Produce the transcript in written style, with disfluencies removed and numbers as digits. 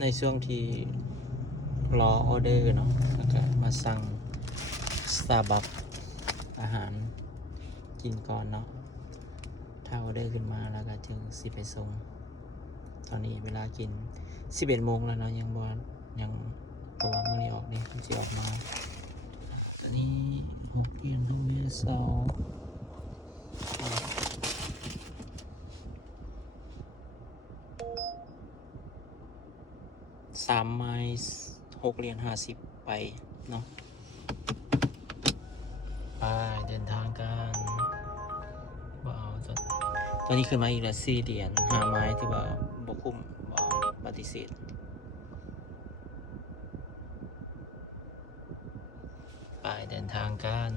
ในช่วงที่รอออเดอร์เนาะแล้วก็มาสั่ง Starbucks อาหารกินก่อนเนาะถ้าออเดอร์ขึ้นมาแล้วก็จึงสิไปส่งตอนนี้เวลากิน11 โมงแล้วเนาะยังบ่ยังตัวมื้อนี้ออกนี่มันสิออกมาตอนนี้6 เดือนโรงเรียน3 ไมล์6 เหรียญ 50 ไปเนาะไปเดินทางกันว้าวตอนนี้ขึ้นมาอีกแล้ว4 เหรียญ 5 ไมล์ที่ว่าบ่คุ้มบ่ปฏิเสธไปเดินทางกัน